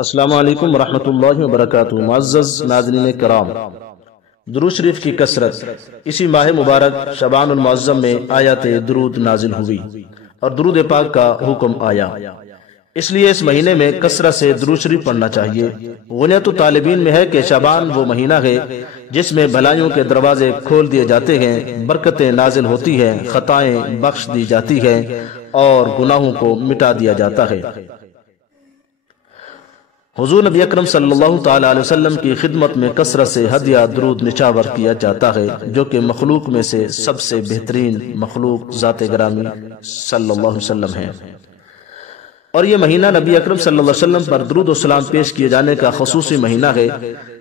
السلام علیکم ورحمۃ اللہ وبرکاتہ۔ معزز ناظرین کرام، درود شریف کی کثرت اسی ماہ مبارک شعبان المعظم میں آیات درود نازل ہوئی اور درود پاک کا حکم آیا، اس لیے اس مہینے میں کثرت سے درود شریف پڑھنا چاہیے۔ غنیت طالبین میں ہے کہ شعبان وہ مہینہ ہے جس میں بھلائیوں کے دروازے کھول دیے جاتے ہیں، برکتیں نازل ہوتی ہیں، خطائیں بخش دی جاتی ہیں اور گناہوں کو مٹا دیا جاتا ہے۔ حضور نبی اکرم صلی اللہ تعالی علیہ وسلم کی خدمت میں کثرت سے ہدیہ درود نچاور کیا جاتا ہے، جو کہ مخلوق میں سے سب سے بہترین مخلوق ذات گرامی صلی اللہ علیہ وسلم ہے، اور یہ مہینہ نبی اکرم صلی اللہ علیہ وسلم پر درود و سلام پیش کیے جانے کا خصوصی مہینہ ہے۔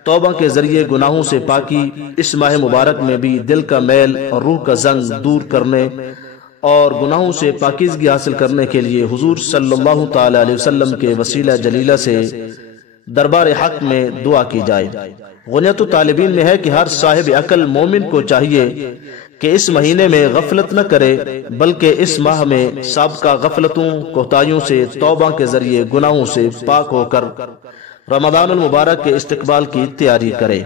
توبہ کے ذریعے گناہوں سے پاکی اس ماہ مبارک میں بھی دل کا میل اور روح کا زنگ دور کرنے اور گناہوں سے پاکیزگی حاصل کرنے کے لیے حضور صلی اللہ تعالی علیہ وسلم کے وسیلہ جلیلہ سے دربار حق میں دعا کی جائے۔ غنیت طالبین میں ہے کہ ہر صاحب عقل مومن کو چاہیے کہ اس مہینے میں غفلت نہ کرے، بلکہ اس ماہ میں سابقہ غفلتوں کوتاہیوں سے توبہ کے ذریعے گناہوں سے پاک ہو کر رمضان المبارک کے استقبال کی تیاری کرے،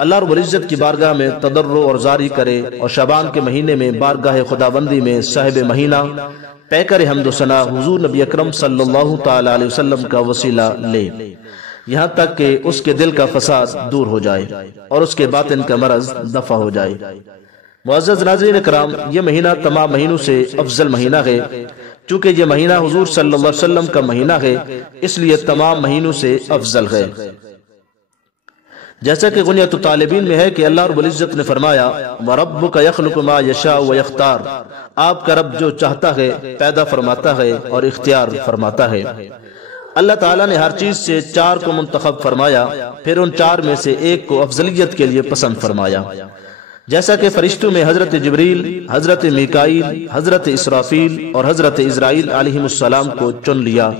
اللہ رب العزت کی بارگاہ میں تضرع اور زاری کرے، اور شعبان کے مہینے میں بارگاہ خداوندی میں صاحب مہینہ پیکر حمد و ثنا حضور نبی اکرم صلی اللہ تعالی علیہ وسلم کا وسیلہ لے، یہاں تک کہ اس کے دل کا فساد دور ہو جائے اور اس کے باطن کا مرض دفع ہو جائے۔ معزز ناظرین کرام، یہ مہینہ تمام مہینوں سے افضل مہینہ ہے۔ چونکہ یہ مہینہ حضور صلی اللہ علیہ وسلم کا مہینہ ہے، اس لیے تمام مہینوں سے افضل ہے۔ جیسا کہ غنیت طالبین میں ہے کہ اللہ رب العزت نے فرمایا، وَرَبُّكَ يَخْلُقُ مَا يَشَاءُ وَيَخْتَارُ، آپ کا رب جو چاہتا ہے پیدا فرماتا ہے اور اختیار فرماتا ہے۔ اللہ تعالیٰ نے ہر چیز سے چار کو منتخب فرمایا، پھر ان چار میں سے ایک کو افضلیت کے لیے پسند فرمایا، جیسا کہ فرشتوں میں حضرت جبریل، حضرت میکائیل، حضرت اسرافیل اور حضرت عزرائیل علیہ السلام کو چن لیا،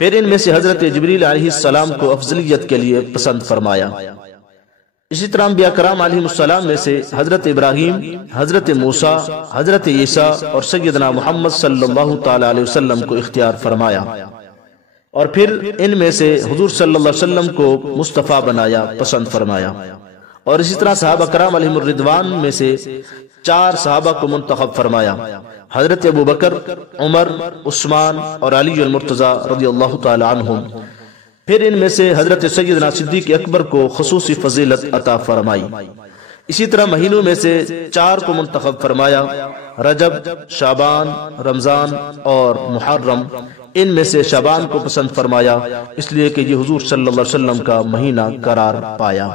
پھر ان میں سے حضرت جبریل علیہ السلام کو افضلیت کے لیے پسند فرمایا۔ اسی طرح انبیاء کرام علیہ السلام میں سے حضرت ابراہیم، حضرت موسیٰ، حضرت عیسیٰ اور سیدنا محمد صلی اللہ تعالی علیہ وسلم کو اختیار فرمایا، اور پھر ان میں سے حضور صلی اللہ علیہ وسلم کو مصطفیٰ بنایا، پسند فرمایا، اور اسی طرح صحابہ کرام علیہم الرضوان میں سے چار صحابہ کو منتخب فرمایا، حضرت ابو بکر، عمر، عثمان اور علی المرتضی رضی اللہ تعالی عنہم، پھر ان میں سے حضرت سیدنا صدیق اکبر کو خصوصی فضیلت عطا فرمائی۔ اسی طرح مہینوں میں سے چار کو منتخب فرمایا، رجب، شعبان، رمضان اور محرم، ان میں سے شعبان کو پسند فرمایا، اس لیے کہ یہ حضور صلی اللہ علیہ وسلم کا مہینہ قرار پایا۔